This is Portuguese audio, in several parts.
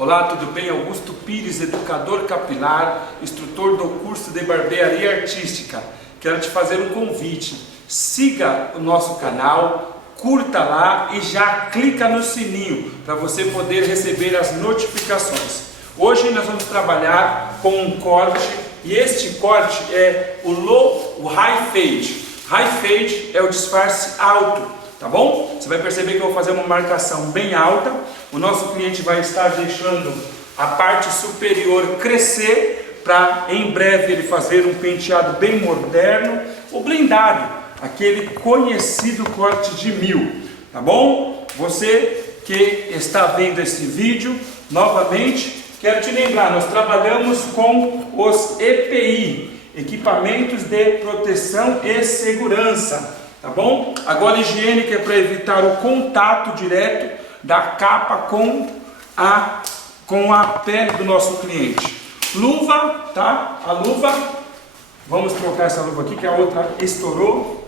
Olá, tudo bem? Augusto Pires, educador capilar, instrutor do curso de barbearia artística. Quero te fazer um convite. Siga o nosso canal, curta lá e já clica no sininho para você poder receber as notificações. Hoje nós vamos trabalhar com um corte e este corte é o high fade. High fade é o disfarce alto. Tá bom? Você vai perceber que eu vou fazer uma marcação bem alta. O nosso cliente vai estar deixando a parte superior crescer para em breve ele fazer um penteado bem moderno, o blindado, aquele conhecido corte de 1000. Tá bom? Você que está vendo esse vídeo, novamente, quero te lembrar, nós trabalhamos com os EPI, Equipamentos de Proteção e Segurança. Tá bom? Agora higiênica é para evitar o contato direto da capa com a pele do nosso cliente. Luva, tá? A luva, vamos trocar essa luva aqui que a outra estourou.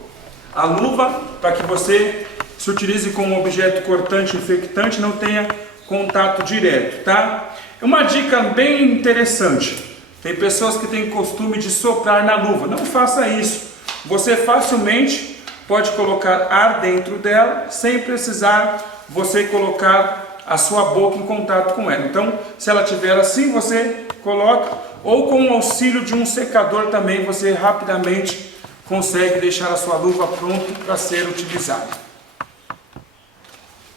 A luva para que você se utilize como objeto cortante, infectante, não tenha contato direto, tá? Uma dica bem interessante. Tem pessoas que têm costume de soprar na luva. Não faça isso. Você facilmente pode colocar ar dentro dela sem precisar você colocar a sua boca em contato com ela. Então, se ela tiver assim, você coloca, ou com o auxílio de um secador também, você rapidamente consegue deixar a sua luva pronta para ser utilizada.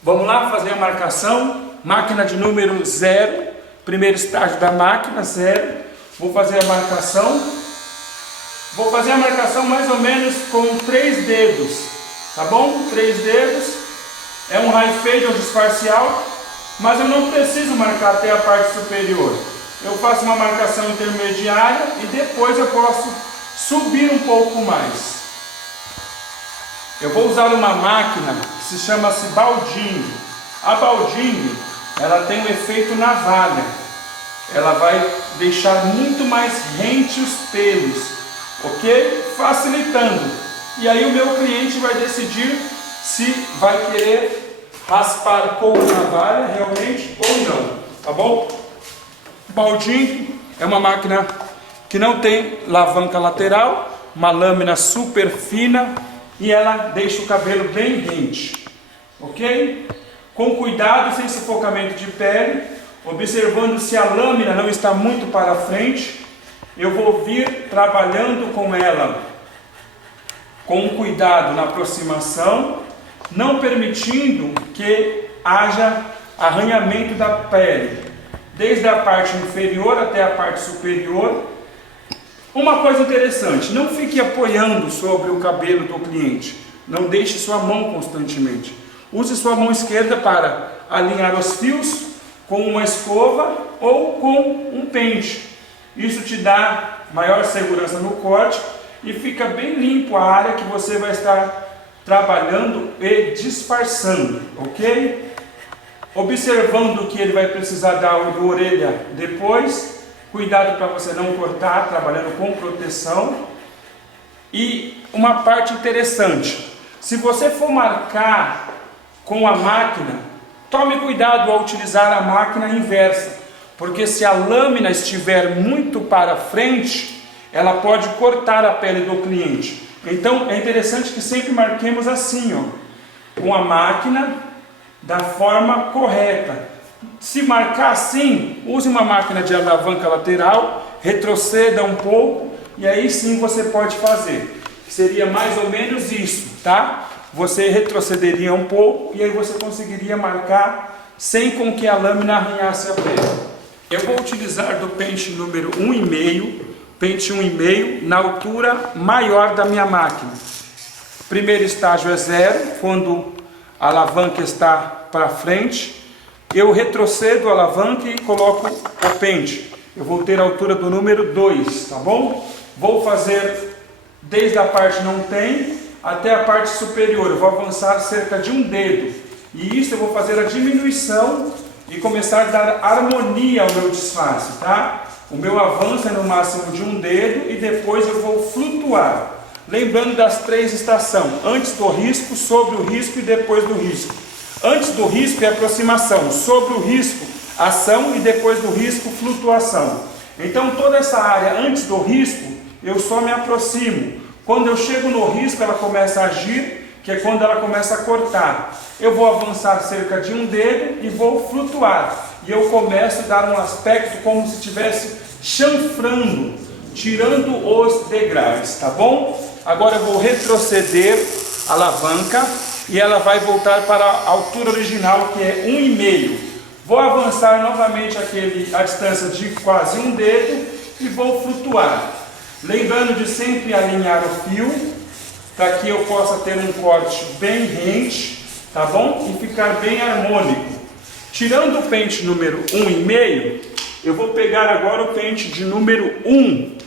Vamos lá fazer a marcação. Máquina de número 0, primeiro estágio da máquina, 0. Vou fazer a marcação. Vou fazer a marcação mais ou menos com 3 dedos, tá bom? 3 dedos, é um high fade, um disfarce alto, mas eu não preciso marcar até a parte superior. Eu faço uma marcação intermediária e depois eu posso subir um pouco mais. Eu vou usar uma máquina que se chama-se baldinho. A baldinho, ela tem um efeito navalha. Ela vai deixar muito mais rente os pelos. Ok? Facilitando. E aí o meu cliente vai decidir se vai querer raspar com navalha realmente ou não. Tá bom? Baldinho é uma máquina que não tem alavanca lateral, uma lâmina super fina e ela deixa o cabelo bem rente. Ok? Com cuidado, sem sufocamento de pele, observando se a lâmina não está muito para frente. Eu vou vir trabalhando com ela com cuidado na aproximação, não permitindo que haja arranhamento da pele, desde a parte inferior até a parte superior. Uma coisa interessante, não fique apoiando sobre o cabelo do cliente, não deixe sua mão constantemente. Use sua mão esquerda para alinhar os fios com uma escova ou com um pente. Isso te dá maior segurança no corte e fica bem limpo a área que você vai estar trabalhando e disfarçando, ok? Observando que ele vai precisar da orelha depois, cuidado para você não cortar, trabalhando com proteção. E uma parte interessante, se você for marcar com a máquina, tome cuidado ao utilizar a máquina inversa. Porque se a lâmina estiver muito para frente, ela pode cortar a pele do cliente. Então é interessante que sempre marquemos assim, ó, com a máquina da forma correta. Se marcar assim, use uma máquina de alavanca lateral, retroceda um pouco e aí sim você pode fazer. Seria mais ou menos isso, tá? Você retrocederia um pouco e aí você conseguiria marcar sem com que a lâmina arranhasse a pele. Eu vou utilizar do pente número 1,5, pente 1,5 na altura maior da minha máquina. Primeiro estágio é 0, quando a alavanca está para frente. Eu retrocedo a alavanca e coloco o pente. Eu vou ter a altura do número 2, tá bom? Vou fazer desde a parte não tem até a parte superior. Eu vou avançar cerca de um dedo. E isso eu vou fazer a diminuição e começar a dar harmonia ao meu disfarce, tá? O meu avanço é no máximo de um dedo e depois eu vou flutuar. Lembrando das 3 estações, antes do risco, sobre o risco e depois do risco. Antes do risco é aproximação, sobre o risco ação e depois do risco, flutuação. Então toda essa área antes do risco, eu só me aproximo. Quando eu chego no risco, ela começa a agir, que é quando ela começa a cortar. Eu vou avançar cerca de um dedo e vou flutuar. E eu começo a dar um aspecto como se estivesse chanfrando, tirando os degraus, tá bom? Agora eu vou retroceder a alavanca e ela vai voltar para a altura original, que é 1,5. Vou avançar novamente a distância de quase um dedo e vou flutuar. Lembrando de sempre alinhar o fio, para que eu possa ter um corte bem rente, tá bom? E ficar bem harmônico. Tirando o pente número 1,5, eu vou pegar agora o pente de número 1.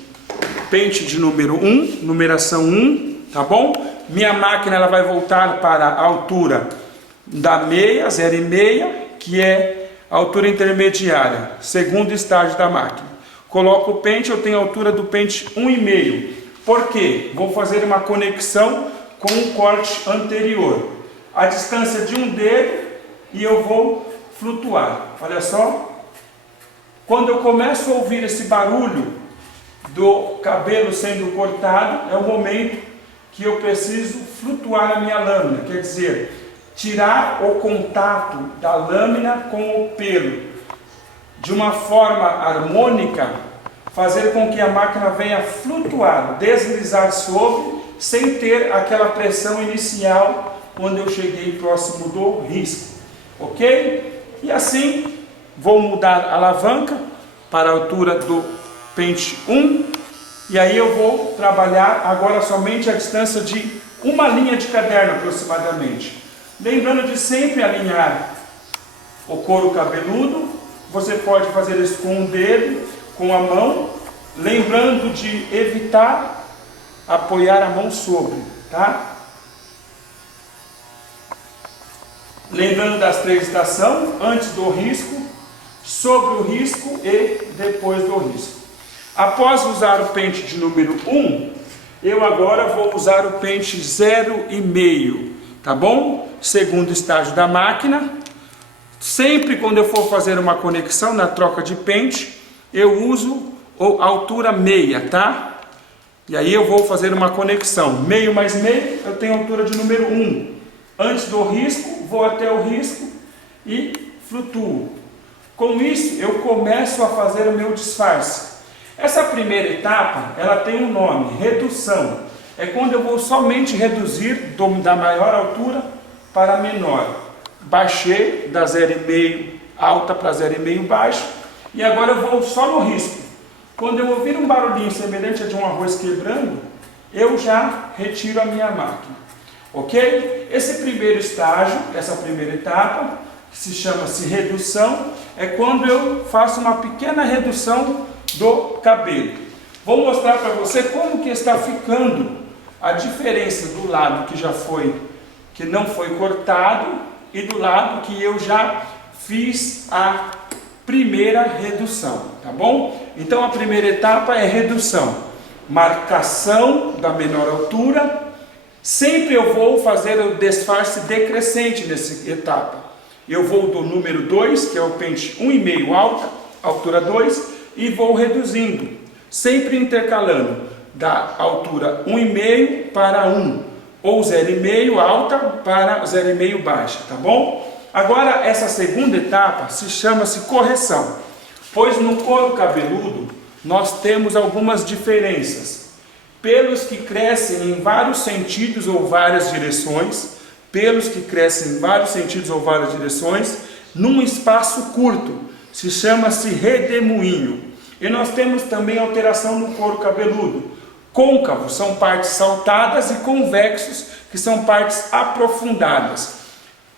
Pente de número 1, numeração 1, tá bom? Minha máquina ela vai voltar para a altura da meia, 0,5, que é a altura intermediária, segundo estágio da máquina. Coloco o pente, eu tenho a altura do pente 1,5. Por quê? Vou fazer uma conexão com o corte anterior. A distância de um dedo e eu vou flutuar. Olha só. Quando eu começo a ouvir esse barulho do cabelo sendo cortado, é o momento que eu preciso flutuar a minha lâmina. Quer dizer, tirar o contato da lâmina com o pelo. De uma forma harmônica, fazer com que a máquina venha flutuar, deslizar sobre, sem ter aquela pressão inicial quando eu cheguei próximo do risco, ok? E assim, vou mudar a alavanca para a altura do pente 1, e aí eu vou trabalhar agora somente a distância de uma linha de caderno aproximadamente. Lembrando de sempre alinhar o couro cabeludo. Você pode fazer isso com o dedo, com a mão, lembrando de evitar apoiar a mão sobre, tá? Lembrando das 3 estações, antes do risco, sobre o risco e depois do risco. Após usar o pente de número 1, eu agora vou usar o pente 0,5, tá bom? Segundo estágio da máquina. Sempre quando eu for fazer uma conexão na troca de pente, eu uso a altura meia, tá? E aí eu vou fazer uma conexão. Meio mais meio, eu tenho a altura de número 1. Antes do risco, vou até o risco e flutuo. Com isso, eu começo a fazer o meu disfarce. Essa primeira etapa, ela tem um nome, redução. É quando eu vou somente reduzir da maior altura para a menor. Baixei da 0,5 alta para 0,5 baixa. E agora eu vou só no risco. Quando eu ouvir um barulhinho semelhante a de um arroz quebrando, eu já retiro a minha máquina. Ok? Esse primeiro estágio, essa primeira etapa, que se chama-se redução, é quando eu faço uma pequena redução do cabelo. Vou mostrar para você como que está ficando a diferença do lado que não foi cortado e do lado que eu já fiz a primeira redução, tá bom? Então a primeira etapa é redução, marcação da menor altura. Sempre eu vou fazer o disfarce decrescente nessa etapa. Eu vou do número 2, que é o pente 1,5 alta, altura 2, e vou reduzindo, sempre intercalando da altura 1,5 para 1. Ou 0,5 alta para 0,5 baixa, tá bom? Agora, essa segunda etapa chama-se correção, pois no couro cabeludo nós temos algumas diferenças. Pelos que crescem em vários sentidos ou várias direções, num espaço curto, se chama-se redemoinho. E nós temos também alteração no couro cabeludo. Côncavos são partes saltadas e convexos, que são partes aprofundadas.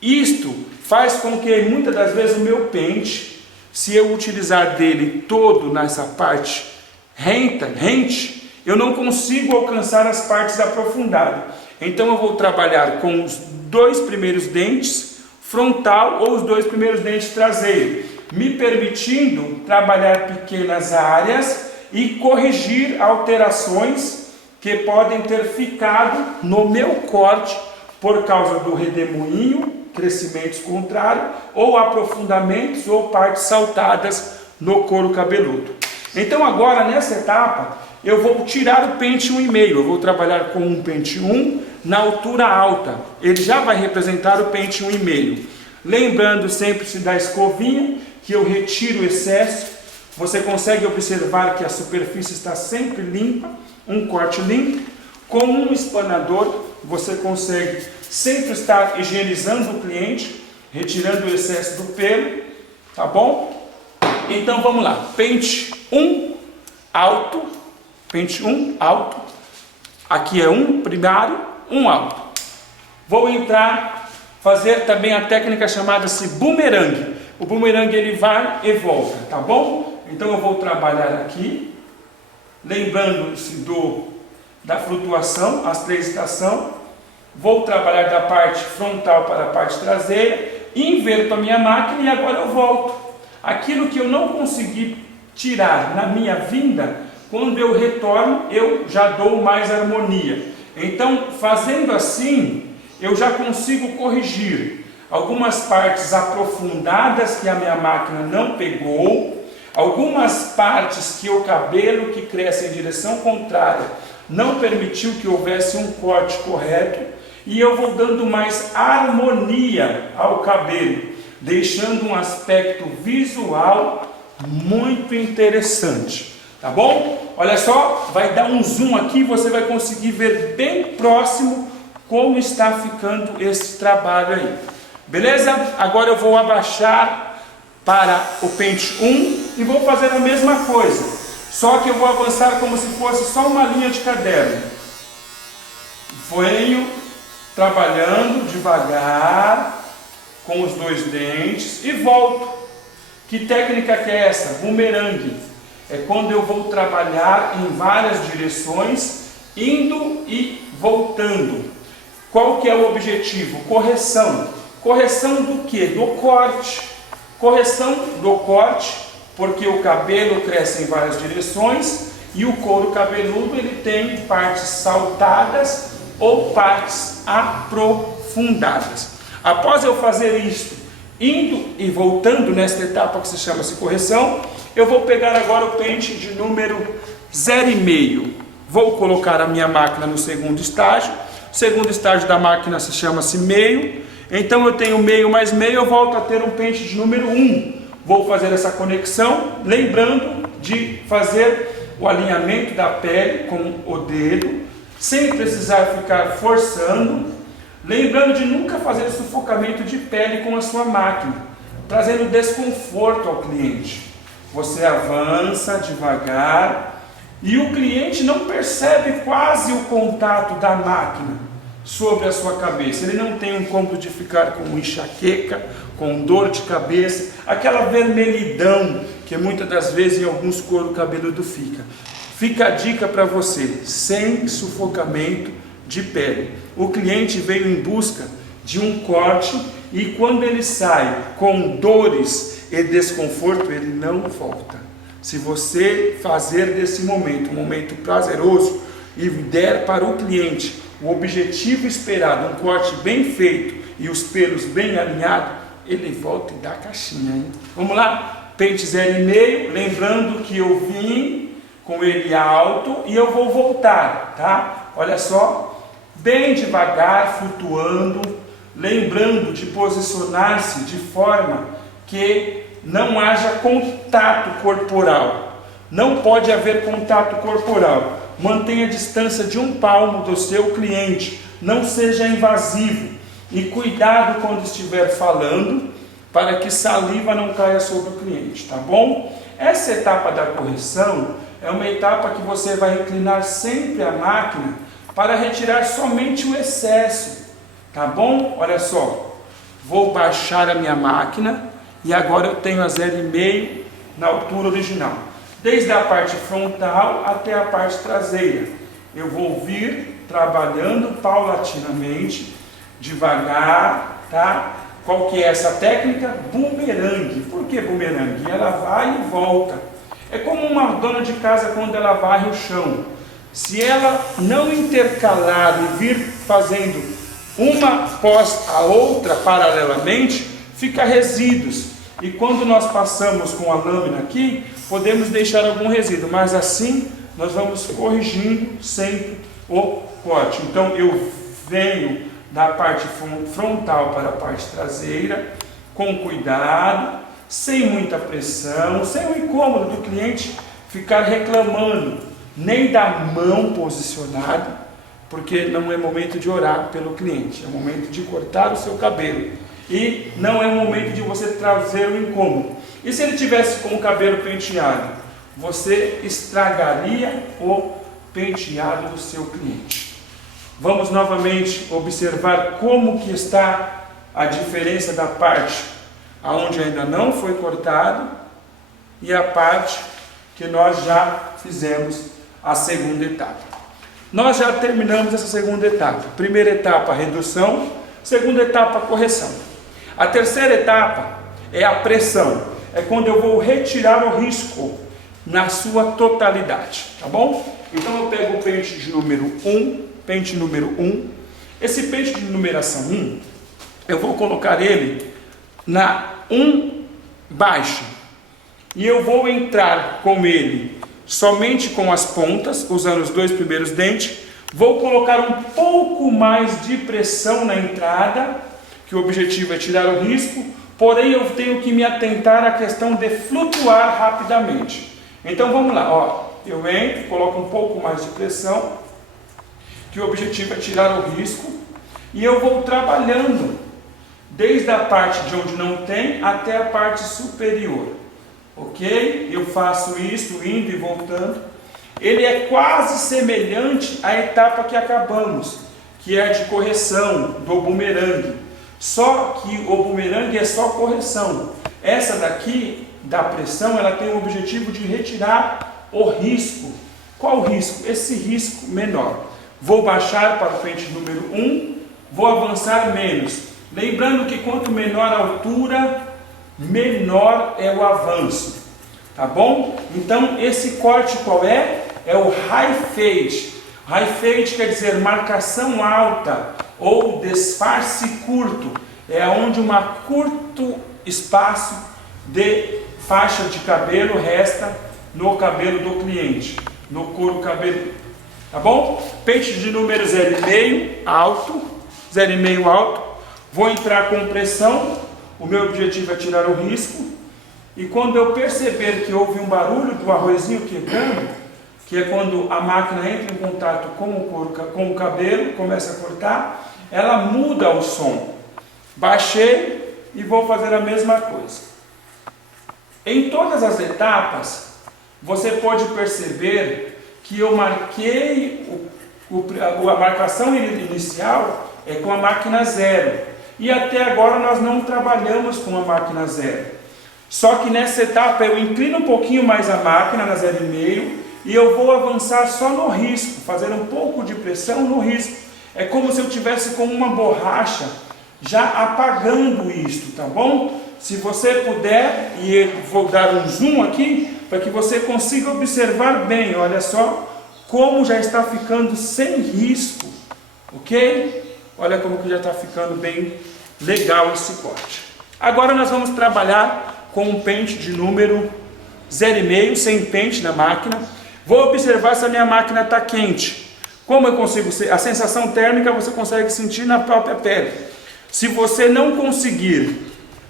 Isto faz com que muitas das vezes o meu pente, se eu utilizar dele todo nessa parte rente, eu não consigo alcançar as partes aprofundadas. Então eu vou trabalhar com os 2 primeiros dentes frontal ou os 2 primeiros dentes traseiros, me permitindo trabalhar pequenas áreas e corrigir alterações que podem ter ficado no meu corte por causa do redemoinho crescimentos contrários, ou aprofundamentos, ou partes saltadas no couro cabeludo. Então agora, nessa etapa, eu vou tirar o pente 1,5, eu vou trabalhar com um pente 1 na altura alta, ele já vai representar o pente 1,5. Lembrando sempre-se da escovinha, que eu retiro o excesso, você consegue observar que a superfície está sempre limpa, um corte limpo. Com um espanador, você consegue sempre estar higienizando o cliente, retirando o excesso do pelo, tá bom? Então vamos lá, pente 1 alto, pente 1 alto, aqui é um primário, um alto. Vou entrar, fazer também a técnica chamada-se bumerangue. O bumerangue ele vai e volta, tá bom? Então eu vou trabalhar aqui, lembrando-se da flutuação, as 3 estações. Vou trabalhar da parte frontal para a parte traseira, inverto a minha máquina e agora eu volto. Aquilo que eu não consegui tirar na minha vinda, quando eu retorno, eu já dou mais harmonia. Então, fazendo assim, eu já consigo corrigir algumas partes aprofundadas que a minha máquina não pegou, algumas partes que o cabelo que cresce em direção contrária não permitiu que houvesse um corte correto, e eu vou dando mais harmonia ao cabelo, deixando um aspecto visual muito interessante, tá bom? Olha só, vai dar um zoom aqui, você vai conseguir ver bem próximo como está ficando esse trabalho aí, beleza? Agora eu vou abaixar para o pente 1 e vou fazer a mesma coisa. Só que eu vou avançar como se fosse só uma linha de caderno. Venho trabalhando devagar com os 2 dentes e volto. Que técnica que é essa? Bumerangue. É quando eu vou trabalhar em várias direções, indo e voltando. Qual que é o objetivo? Correção. Correção do quê? Do corte. Correção do corte, porque o cabelo cresce em várias direções e o couro cabeludo ele tem partes saltadas ou partes aprofundadas. Após eu fazer isso, indo e voltando nesta etapa que se chama-se correção, eu vou pegar agora o pente de número 0,5. Vou colocar a minha máquina no segundo estágio. O segundo estágio da máquina se chama-se meio. Então eu tenho meio mais meio, eu volto a ter um pente de número 1. Vou fazer essa conexão, lembrando de fazer o alinhamento da pele com o dedo, sem precisar ficar forçando, lembrando de nunca fazer sufocamento de pele com a sua máquina, trazendo desconforto ao cliente. Você avança devagar e o cliente não percebe quase o contato da máquina sobre a sua cabeça. Ele não tem um incômodo de ficar com enxaqueca, com dor de cabeça, aquela vermelhidão que muitas das vezes em alguns couro cabeludo fica. Fica a dica para você, sem sufocamento de pele. O cliente veio em busca de um corte e quando ele sai com dores e desconforto, ele não volta. Se você fazer desse momento um momento prazeroso e der para o cliente o objetivo esperado, um corte bem feito e os pelos bem alinhados, ele volta e dá a caixinha, hein? Vamos lá, pente 0,5, lembrando que eu vim com ele alto e eu vou voltar, tá? Olha só, bem devagar, flutuando, lembrando de posicionar-se de forma que não haja contato corporal. Não pode haver contato corporal. Mantenha a distância de 1 palmo do seu cliente, não seja invasivo e cuidado quando estiver falando para que saliva não caia sobre o cliente, tá bom? Essa etapa da correção é uma etapa que você vai inclinar sempre a máquina para retirar somente o excesso, tá bom? Olha só, vou baixar a minha máquina e agora eu tenho a 0,5 na altura original. Desde a parte frontal até a parte traseira. Eu vou vir trabalhando paulatinamente, devagar, tá? Qual que é essa técnica? Bumerangue. Por que bumerangue? Ela vai e volta. É como uma dona de casa quando ela varre o chão. Se ela não intercalar e vir fazendo uma após a outra, paralelamente, fica resíduos. E quando nós passamos com a lâmina aqui, podemos deixar algum resíduo, mas assim nós vamos corrigindo sempre o corte. Então eu venho da parte frontal para a parte traseira, com cuidado, sem muita pressão, sem o incômodo do cliente ficar reclamando, nem da mão posicionada, porque não é momento de orar pelo cliente, é momento de cortar o seu cabelo. E não é o momento de você trazer o incômodo. E se ele tivesse com o cabelo penteado, você estragaria o penteado do seu cliente. Vamos novamente observar como que está a diferença da parte onde ainda não foi cortado e a parte que nós já fizemos a segunda etapa. Nós já terminamos essa segunda etapa. Primeira etapa, redução. Segunda etapa, correção. A terceira etapa é a pressão. É quando eu vou retirar o risco na sua totalidade, tá bom? Então eu pego o pente de número 1, pente número 1. Esse pente de numeração 1, eu vou colocar ele na 1 baixa. E eu vou entrar com ele somente com as pontas, usando os 2 primeiros dentes. Vou colocar um pouco mais de pressão na entrada, que o objetivo é tirar o risco, porém eu tenho que me atentar à questão de flutuar rapidamente. Então vamos lá, ó, eu entro, coloco um pouco mais de pressão, que o objetivo é tirar o risco, e eu vou trabalhando desde a parte de onde não tem até a parte superior, ok? Eu faço isso indo e voltando. Ele é quase semelhante à etapa que acabamos, que é a de correção do bumerangue. Só que o bumerangue é só correção. Essa daqui, da pressão, ela tem o objetivo de retirar o risco. Qual risco? Esse risco menor. Vou baixar para o pente número 1, vou avançar menos. Lembrando que quanto menor a altura, menor é o avanço. Tá bom? Então, esse corte qual é? É o high fade. High fade quer dizer marcação alta ou disfarce curto. É onde um curto espaço de faixa de cabelo resta no cabelo do cliente, no couro cabeludo. Tá bom? Pente de número 0,5 alto, 0,5 alto. Vou entrar com pressão. O meu objetivo é tirar o risco. E quando eu perceber que houve um barulho do arrozinho quebrando, que é quando a máquina entra em contato com o couro, com o cabelo, começa a cortar, ela muda o som. Baixei e vou fazer a mesma coisa. Em todas as etapas, você pode perceber que eu marquei a marcação inicial é com a máquina 0. E até agora nós não trabalhamos com a máquina 0. Só que nessa etapa eu inclino um pouquinho mais a máquina na 0,5 e eu vou avançar só no risco, fazer um pouco de pressão no risco. É como se eu tivesse com uma borracha já apagando isto, tá bom? Se você puder, e eu vou dar um zoom aqui, para que você consiga observar bem, olha só, como já está ficando sem risco, ok? Olha como que já está ficando bem legal esse corte. Agora nós vamos trabalhar com um pente de número 0,5, sem pente na máquina. Vou observar se a minha máquina está quente. Como eu consigo? A sensação térmica você consegue sentir na própria pele. Se você não conseguir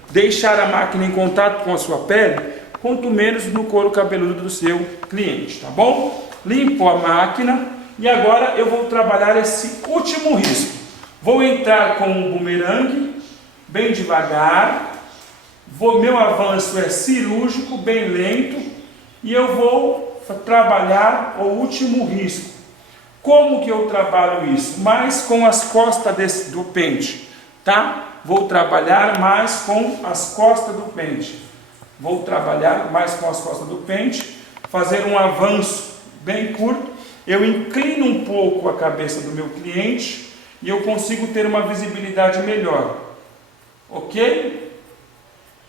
deixar a máquina em contato com a sua pele, quanto menos no couro cabeludo do seu cliente, tá bom? Limpo a máquina e agora eu vou trabalhar esse último risco. Vou entrar com um bumerangue, bem devagar. Meu avanço é cirúrgico, bem lento, e eu vou trabalhar o último risco. Como que eu trabalho isso? Mais com as costas do pente, tá? Vou trabalhar mais com as costas do pente. Vou trabalhar mais com as costas do pente, fazer um avanço bem curto. Eu inclino um pouco a cabeça do meu cliente e eu consigo ter uma visibilidade melhor. Ok?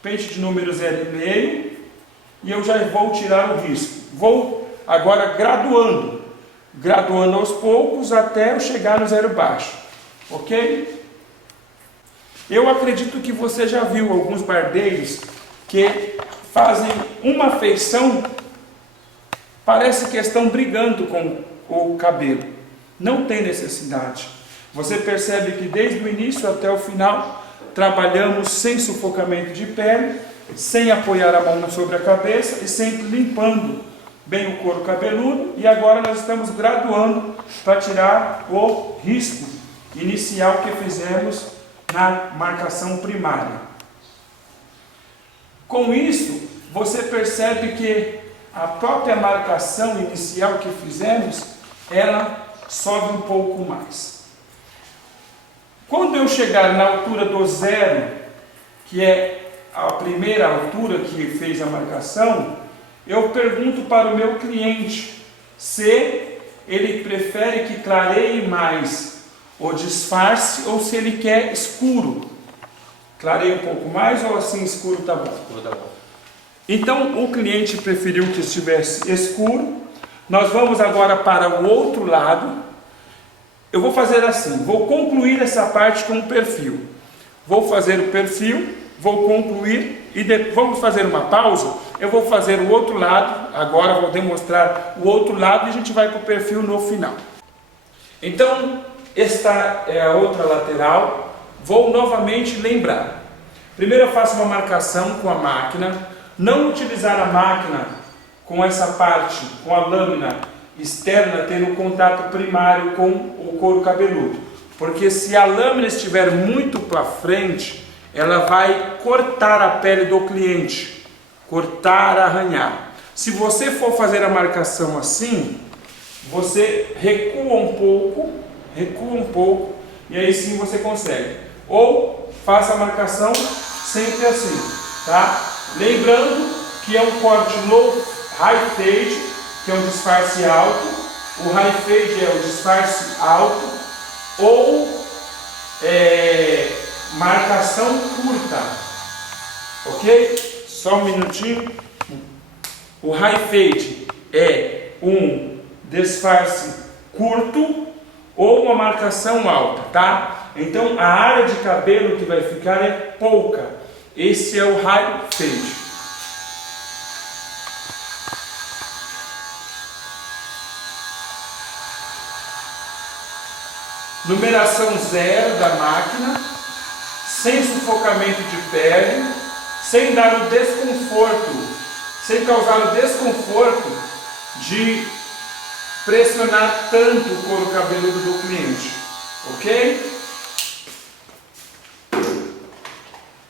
Pente de número 0,5 e eu já vou tirar o risco. Vou agora graduando aos poucos até eu chegar no 0 baixo. Ok? Eu acredito que você já viu alguns barbeiros que fazem uma feição, parece que estão brigando com o cabelo. Não tem necessidade. Você percebe que desde o início até o final trabalhamos sem sufocamento de pele, sem apoiar a mão sobre a cabeça e sempre limpando bem o couro cabeludo. E agora nós estamos graduando para tirar o risco inicial que fizemos na marcação primária. Com isso, você percebe que a própria marcação inicial que fizemos, ela sobe um pouco mais. Quando eu chegar na altura do zero, que é a primeira altura que fez a marcação, eu pergunto para o meu cliente se ele prefere que clareie mais o disfarce ou se ele quer escuro. Clareie um pouco mais ou assim escuro tá bom? Escuro tá bom. Então o cliente preferiu que estivesse escuro. Nós vamos agora para o outro lado. Eu vou fazer assim, vou concluir essa parte com o perfil. Vou fazer o perfil, vou concluir e vamos fazer uma pausa. Eu vou fazer o outro lado, agora vou demonstrar o outro lado e a gente vai para o perfil no final. Então, esta é a outra lateral. Vou novamente lembrar. Primeiro eu faço uma marcação com a máquina. Não utilizar a máquina com essa parte, com a lâmina externa, tendo contato primário com o couro cabeludo. Porque se a lâmina estiver muito para frente, ela vai cortar a pele do cliente. Cortar, arranhar. Se você for fazer a marcação assim, você recua um pouco, e aí sim você consegue. Ou faça a marcação sempre assim, tá? Lembrando que é um corte low high fade, que é um disfarce alto. O high fade é o disfarce alto, ou marcação curta, ok? Só um minutinho. O high fade é um disfarce curto ou uma marcação alta, tá? Então a área de cabelo que vai ficar é pouca. Esse é o high fade. Numeração 0 da máquina, sem sufocamento de pele, sem dar o desconforto, sem causar o desconforto de pressionar tanto o couro cabeludo do cliente, ok?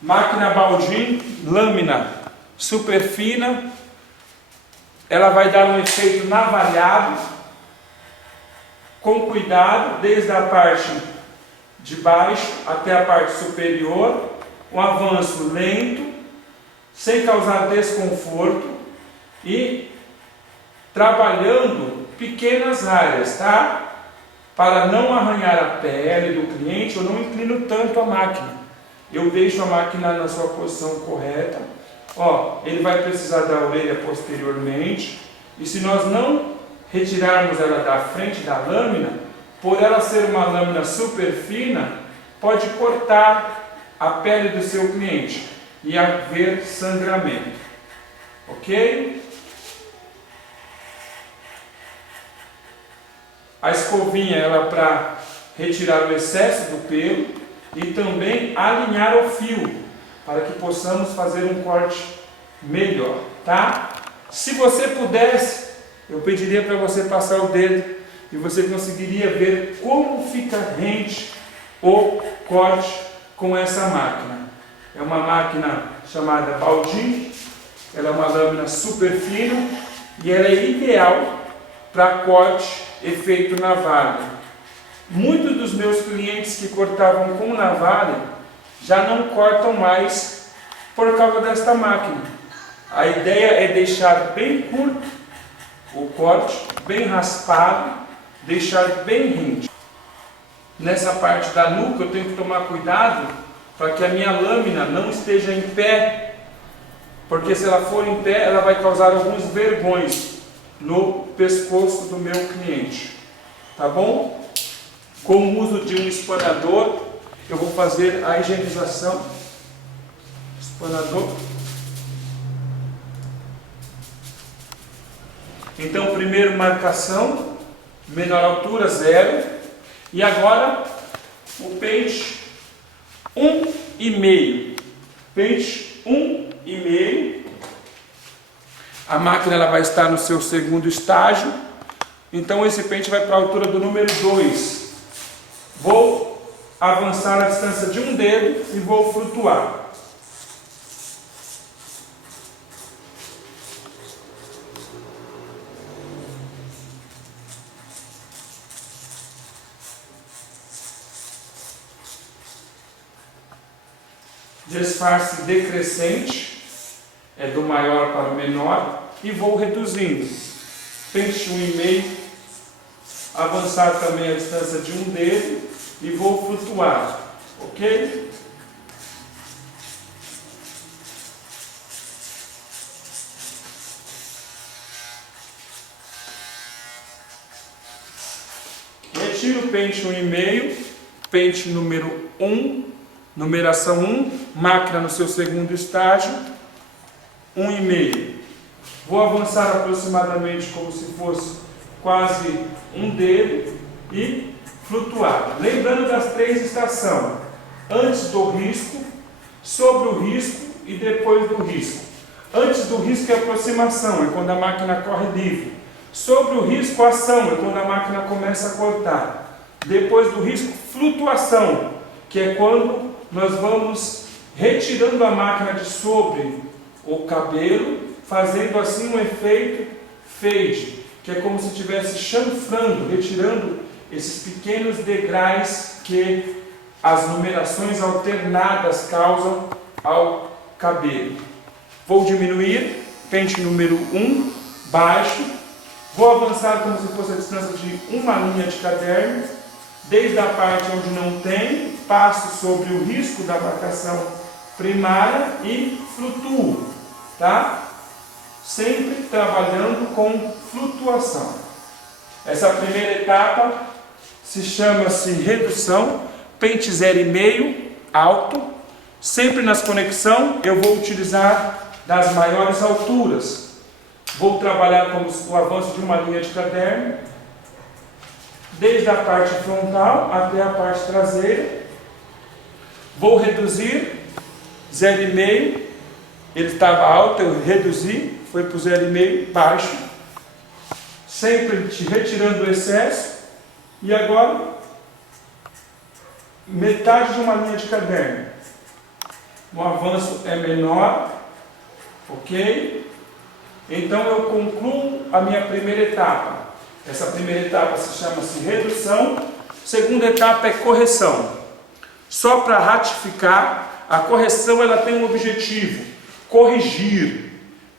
Máquina Baldin, lâmina super fina, ela vai dar um efeito navalhado, com cuidado, desde a parte de baixo até a parte superior, um avanço lento, sem causar desconforto e trabalhando pequenas áreas, tá? Para não arranhar a pele do cliente, eu não inclino tanto a máquina. Eu deixo a máquina na sua posição correta. Ó, ele vai precisar da orelha posteriormente. E se nós não retirarmos ela da frente da lâmina, por ela ser uma lâmina super fina, pode cortar a pele do seu cliente e haver sangramento. Ok? A escovinha ela para retirar o excesso do pelo e também alinhar o fio para que possamos fazer um corte melhor, tá? Se você pudesse, eu pediria para você passar o dedo e você conseguiria ver como fica rente o corte com essa máquina. É uma máquina chamada Baldin, ela é uma lâmina super fina e ela é ideal para corte efeito navalha. Muitos dos meus clientes que cortavam com navalha já não cortam mais por causa desta máquina. A ideia é deixar bem curto o corte, bem raspado, deixar bem rente. Nessa parte da nuca eu tenho que tomar cuidado para que a minha lâmina não esteja em pé, porque se ela for em pé ela vai causar alguns vergões no pescoço do meu cliente, tá bom? Com o uso de um espanador, eu vou fazer a higienização. Espanador. Então, primeiro marcação, menor altura, 0. E agora, o pente 1,5. Pente 1,5. A máquina ela vai estar no seu segundo estágio. Então, esse pente vai para a altura do número 2. Vou avançar a distância de um dedo e vou flutuar. Disfarce decrescente, é do maior para o menor, e vou reduzindo. Pente 1,5, avançar também a distância de um dedo e vou flutuar, ok? Retiro o pente 1,5, pente número 1. Numeração 1, máquina no seu segundo estágio, 1,5. Vou avançar aproximadamente como se fosse quase um dedo e flutuar. Lembrando das 3 estações, antes do risco, sobre o risco e depois do risco. Antes do risco é aproximação, é quando a máquina corre livre. Sobre o risco, ação, é quando a máquina começa a cortar. Depois do risco, flutuação, que é quando nós vamos retirando a máquina de sobre o cabelo, fazendo assim um efeito fade, que é como se estivesse chanfrando, retirando esses pequenos degraus que as numerações alternadas causam ao cabelo. Vou diminuir, pente número 1, baixo, vou avançar como se fosse a distância de uma linha de caderno. Desde a parte onde não tem, passo sobre o risco da marcação primária e flutuo, tá? Sempre trabalhando com flutuação. Essa primeira etapa chama-se redução, pente 0,5, alto. Sempre nas conexões eu vou utilizar das maiores alturas. Vou trabalhar como o avanço de uma linha de caderno, desde a parte frontal até a parte traseira. Vou reduzir 0,5, ele estava alto, eu reduzi, foi para o 0,5 baixo, sempre retirando o excesso. E agora, metade de uma linha de caderno. O avanço é menor, ok? Então eu concluo a minha primeira etapa. Essa primeira etapa se chama-se redução, segunda etapa é correção. Só para ratificar, a correção ela tem um objetivo, corrigir.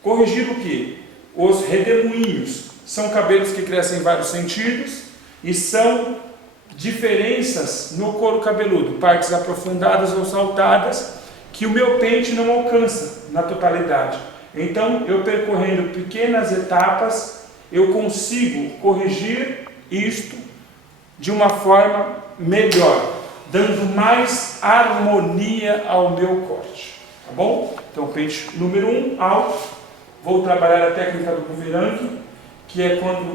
Corrigir o quê? Os redemoinhos. São cabelos que crescem em vários sentidos e são diferenças no couro cabeludo, partes aprofundadas ou saltadas que o meu pente não alcança na totalidade. Então, eu percorrendo pequenas etapas, eu consigo corrigir isto de uma forma melhor, dando mais harmonia ao meu corte, tá bom? Então, pente número 1, alto. Vou trabalhar a técnica do boomerang, que é quando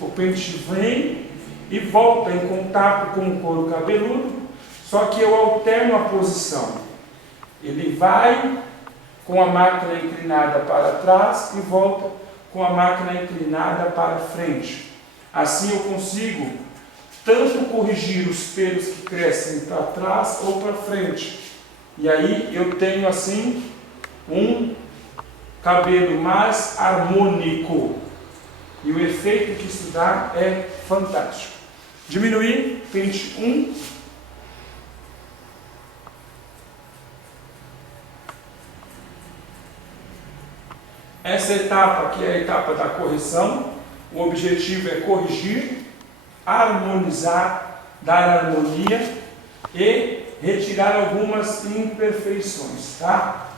o pente vem e volta em contato com o couro cabeludo, só que eu alterno a posição. Ele vai com a máquina inclinada para trás e volta com a máquina inclinada para frente. Assim eu consigo tanto corrigir os pelos que crescem para trás ou para frente. E aí eu tenho assim um cabelo mais harmônico. E o efeito que isso dá é fantástico. Diminuir, pente 1. Essa etapa aqui é a etapa da correção. O objetivo é corrigir, harmonizar, dar harmonia e retirar algumas imperfeições, tá?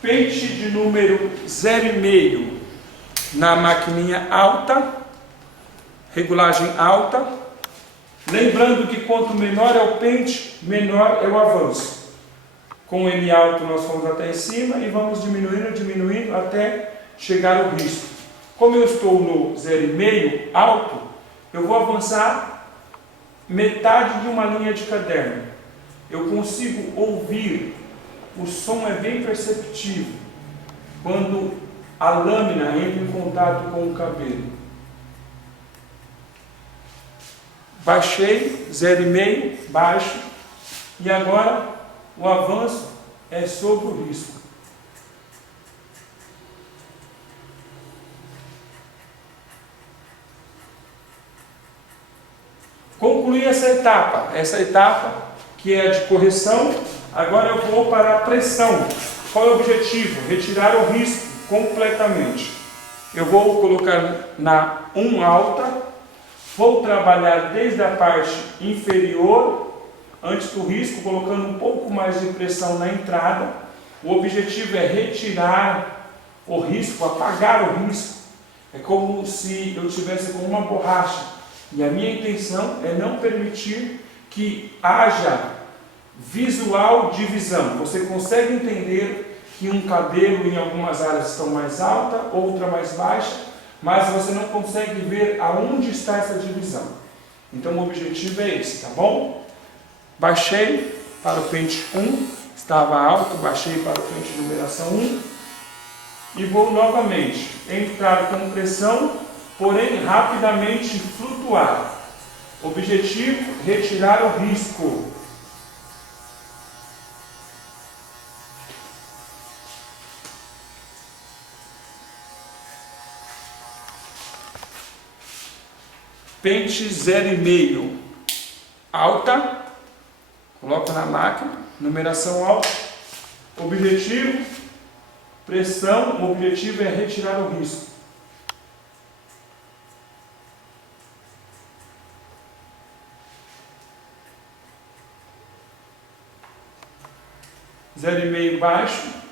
Pente de número 0,5 na maquininha alta, regulagem alta. Lembrando que quanto menor é o pente, menor é o avanço. Com o M alto nós fomos até em cima e vamos diminuindo até chegar ao risco. Como eu estou no 0,5 alto, eu vou avançar metade de uma linha de caderno. Eu consigo ouvir, o som é bem perceptível quando a lâmina entra em contato com o cabelo. Baixei, 0,5, baixo, e agora o avanço é sobre o risco. Concluí essa etapa que é a de correção. Agora eu vou para a pressão. Qual é o objetivo? Retirar o risco completamente. Eu vou colocar na 1 alta, vou trabalhar desde a parte inferior, antes do risco, colocando um pouco mais de pressão na entrada. O objetivo é retirar o risco, apagar o risco. É como se eu tivesse com uma borracha. E a minha intenção é não permitir que haja visual divisão. Você consegue entender que um cabelo em algumas áreas estão mais alta, outra mais baixa, mas você não consegue ver aonde está essa divisão. Então o objetivo é esse, tá bom? Baixei para o pente 1, estava alto, baixei para o pente de numeração 1 e vou novamente entrar com pressão, porém rapidamente flutuar. Objetivo: retirar o risco. Pente 0,5 alta, coloco na máquina, numeração alta. Objetivo: pressão. O objetivo é retirar o risco. Zero e meio baixo.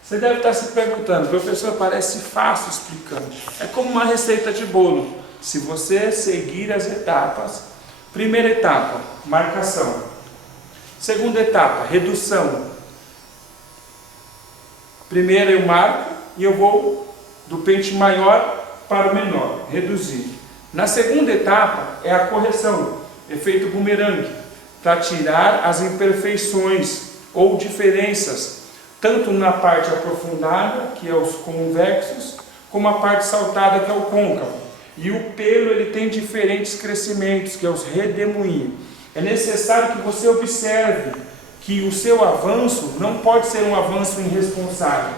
Você deve estar se perguntando, professor, parece fácil explicando. É como uma receita de bolo. Se você seguir as etapas, primeira etapa, marcação. Segunda etapa, redução. Primeiro eu marco e eu vou do pente maior para o menor, reduzir. Na segunda etapa é a correção, efeito bumerangue, para tirar as imperfeições ou diferenças, tanto na parte aprofundada, que é os convexos, como a parte saltada, que é o côncavo. E o pelo ele tem diferentes crescimentos, que é os redemoinhos. É necessário que você observe que o seu avanço não pode ser um avanço irresponsável,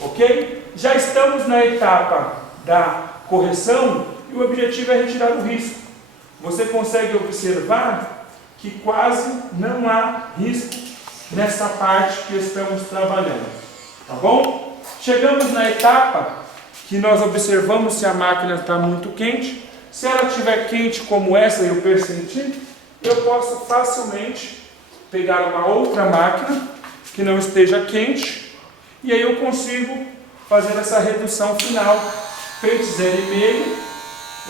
ok? Já estamos na etapa da correção e o objetivo é retirar o risco. Você consegue observar que quase não há risco nessa parte que estamos trabalhando, tá bom? Chegamos na etapa que nós observamos se a máquina está muito quente. Se ela estiver quente como essa eu persenti, eu posso facilmente pegar uma outra máquina que não esteja quente e aí eu consigo fazer essa redução final. Pente 0,5,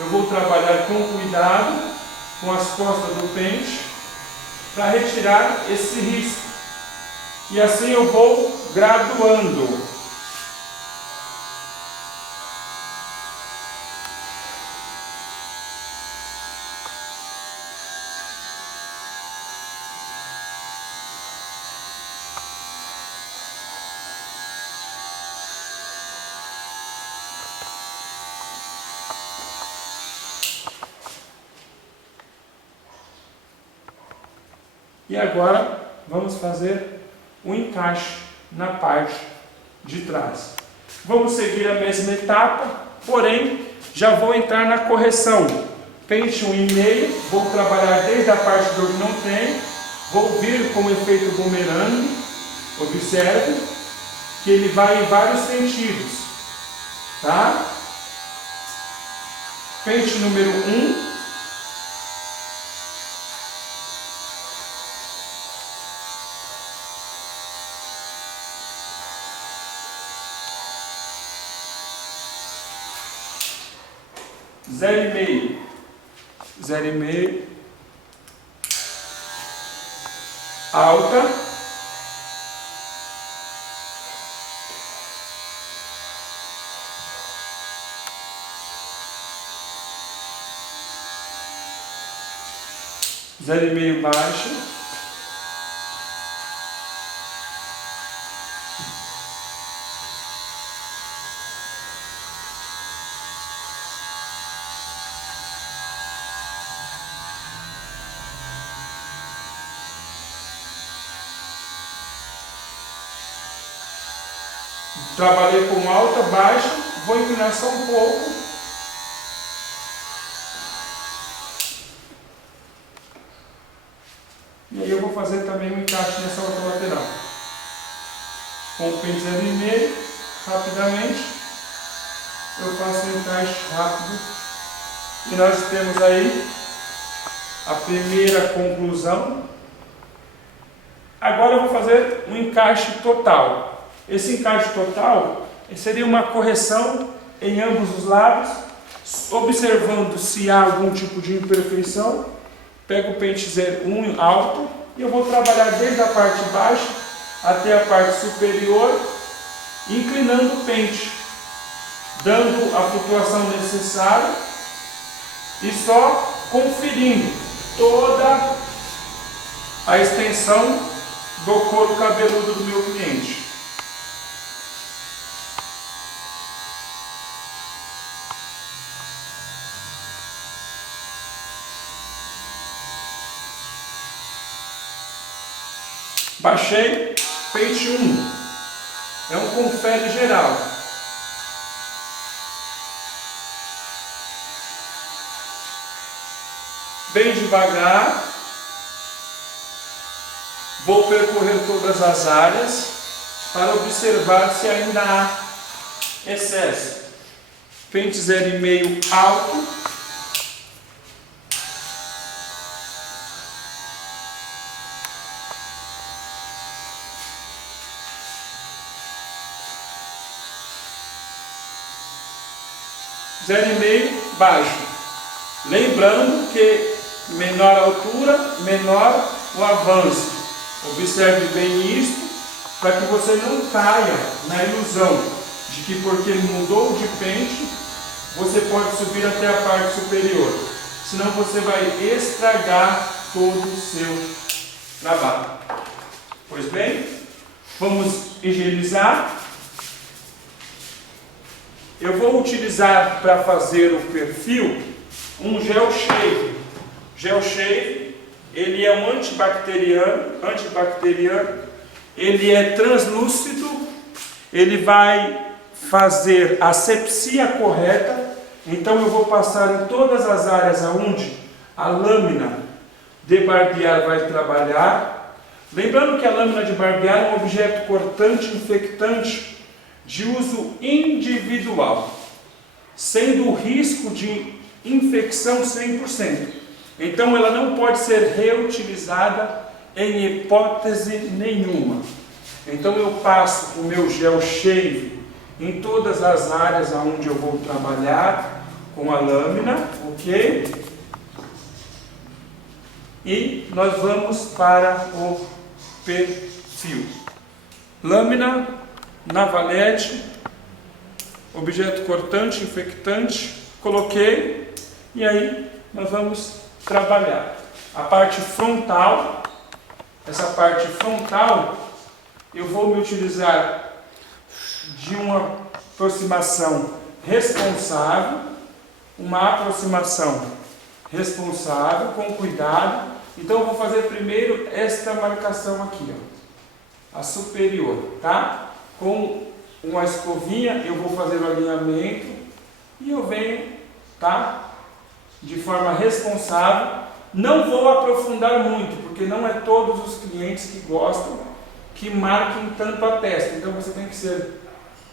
eu vou trabalhar com cuidado com as costas do pente para retirar esse risco e assim eu vou graduando. E agora vamos fazer o encaixe na parte de trás. Vamos seguir a mesma etapa, porém já vou entrar na correção. Pente 1,5, vou trabalhar desde a parte de onde não tem, vou vir com o efeito bumerangue. Observe que ele vai em vários sentidos, tá? Pente número 1. 0,5, 0,5, alta, zero e meio baixa, trabalhei com alta, baixa, vou inclinar só um pouco. E aí eu vou fazer também um encaixe nessa outra lateral. Com o pente 0,5, rapidamente, eu faço um encaixe rápido. E nós temos aí a primeira conclusão. Agora eu vou fazer um encaixe total. Esse encaixe total seria uma correção em ambos os lados, observando se há algum tipo de imperfeição. Pego o pente 01 alto e eu vou trabalhar desde a parte baixa até a parte superior, inclinando o pente, dando a flutuação necessária e só conferindo toda a extensão do couro cabeludo do meu cliente. Baixei, pente 1, é um confere geral. Bem devagar, vou percorrer todas as áreas para observar se ainda há excesso. Pente 0,5 alto. Zero e meio baixo. Lembrando que menor a altura, menor o avanço. Observe bem isso, para que você não caia na ilusão de que porque mudou de pente, você pode subir até a parte superior. Senão você vai estragar todo o seu trabalho. Pois bem, vamos higienizar. Eu vou utilizar para fazer o perfil um gel shave. Gel shave, ele é um antibacteriano, ele é translúcido, ele vai fazer a asepsia correta. Então eu vou passar em todas as áreas onde a lâmina de barbear vai trabalhar. Lembrando que a lâmina de barbear é um objeto cortante infectante de uso individual, sendo o risco de infecção 100%. Então ela não pode ser reutilizada em hipótese nenhuma. Então eu passo o meu gel shave em todas as áreas onde eu vou trabalhar com a lâmina, ok? E nós vamos para o perfil. Lâmina, navalete, objeto cortante, infectante, coloquei e aí nós vamos trabalhar. A parte frontal, essa parte frontal, eu vou me utilizar de uma aproximação responsável, com cuidado. Então eu vou fazer primeiro esta marcação aqui, ó, a superior, tá? Com uma escovinha eu vou fazer o alinhamento e eu venho, tá? De forma responsável. Não vou aprofundar muito, porque não é todos os clientes que gostam que marquem tanto a testa. Então você tem que ser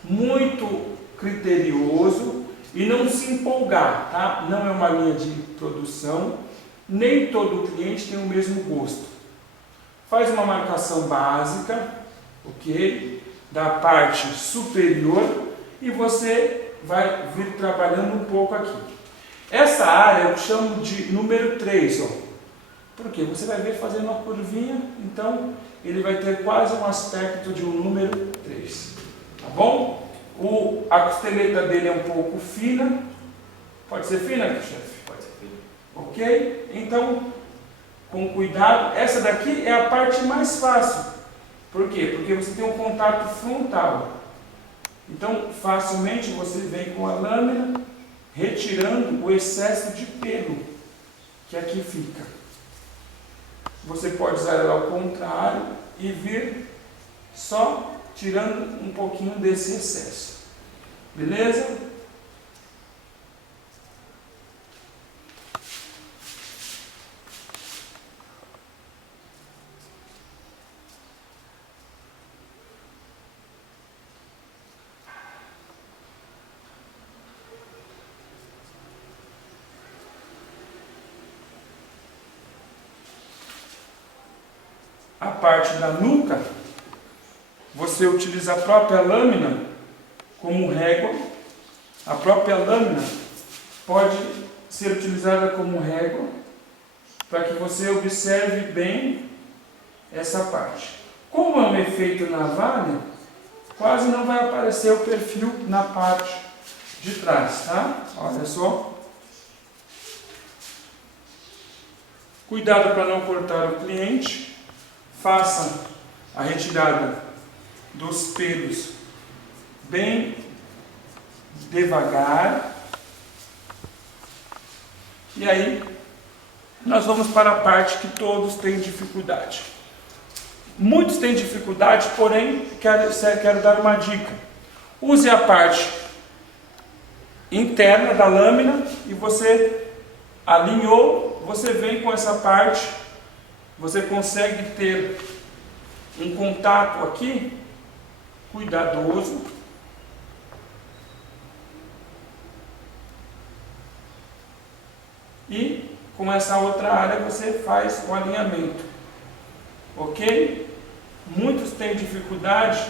muito criterioso e não se empolgar, tá? Não é uma linha de produção, nem todo cliente tem o mesmo gosto. Faz uma marcação básica, ok? Da parte superior e você vai vir trabalhando um pouco aqui. Essa área eu chamo de número 3, ó. Porque você vai ver fazendo uma curvinha, então ele vai ter quase um aspecto de um número 3. Tá bom? A costeleta dele é um pouco fina. Pode ser fina, chefe? Pode ser fina. Ok? Então, com cuidado. Essa daqui é a parte mais fácil. Por quê? Porque você tem um contato frontal. Então, facilmente você vem com a lâmina retirando o excesso de pelo que aqui fica. Você pode usar ela ao contrário e vir só tirando um pouquinho desse excesso. Beleza? A parte da nuca, você utiliza a própria lâmina como régua. A própria lâmina pode ser utilizada como régua para que você observe bem essa parte. Como é um efeito navalha, quase não vai aparecer o perfil na parte de trás, tá? Olha só. Cuidado para não cortar o cliente. Faça a retirada dos pelos bem devagar. E aí, nós vamos para a parte que todos têm dificuldade. Muitos têm dificuldade, porém, quero dar uma dica. Use a parte interna da lâmina e você alinhou, você vem com essa parte. Você consegue ter um contato aqui cuidadoso. E com essa outra área você faz o alinhamento. Ok? Muitos têm dificuldade.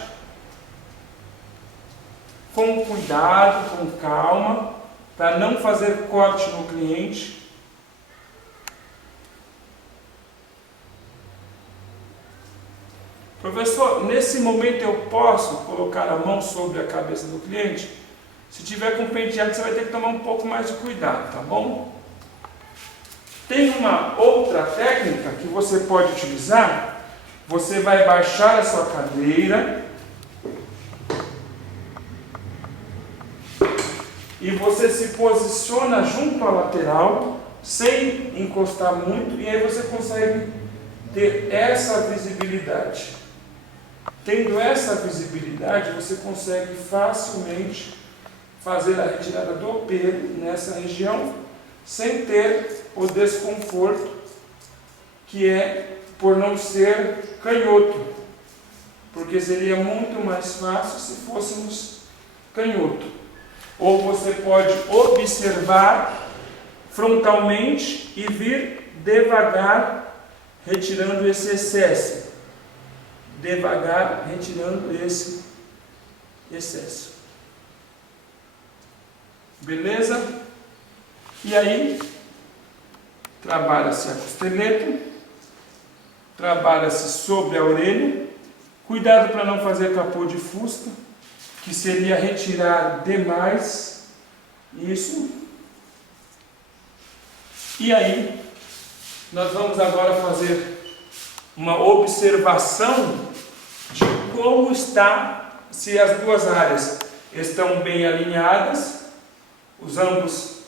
Com cuidado, com calma, para não fazer corte no cliente. Professor, nesse momento eu posso colocar a mão sobre a cabeça do cliente? Se tiver com penteado, você vai ter que tomar um pouco mais de cuidado, tá bom? Tem uma outra técnica que você pode utilizar. Você vai baixar a sua cadeira e você se posiciona junto à lateral, sem encostar muito, e aí você consegue ter essa visibilidade. Tendo essa visibilidade, você consegue facilmente fazer a retirada do pelo nessa região, sem ter o desconforto que é por não ser canhoto, porque seria muito mais fácil se fôssemos canhoto. Ou você pode observar frontalmente e vir devagar retirando esse excesso. Devagar retirando esse excesso. Beleza? E aí, trabalha-se a costeleta, trabalha-se sobre a orelha. Cuidado para não fazer capô de fusta, que seria retirar demais isso. E aí, nós vamos agora fazer uma observação de como está, se as duas áreas estão bem alinhadas, os ambos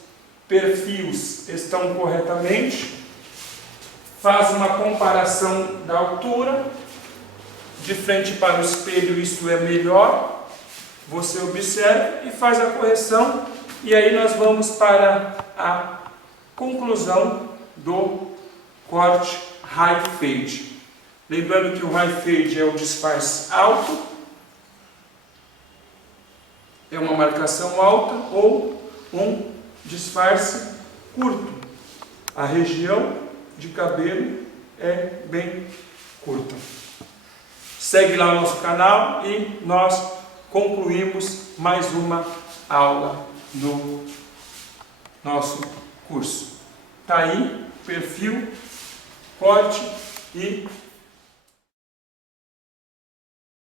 perfis estão corretamente. Faz uma comparação da altura, de frente para o espelho isso é melhor, você observa e faz a correção, e aí nós vamos para a conclusão do corte high fade. Lembrando que o high fade é o disfarce alto, é uma marcação alta, ou um disfarce curto. A região de cabelo é bem curta. Segue lá o nosso canal e nós concluímos mais uma aula no nosso curso. Tá aí, perfil, corte e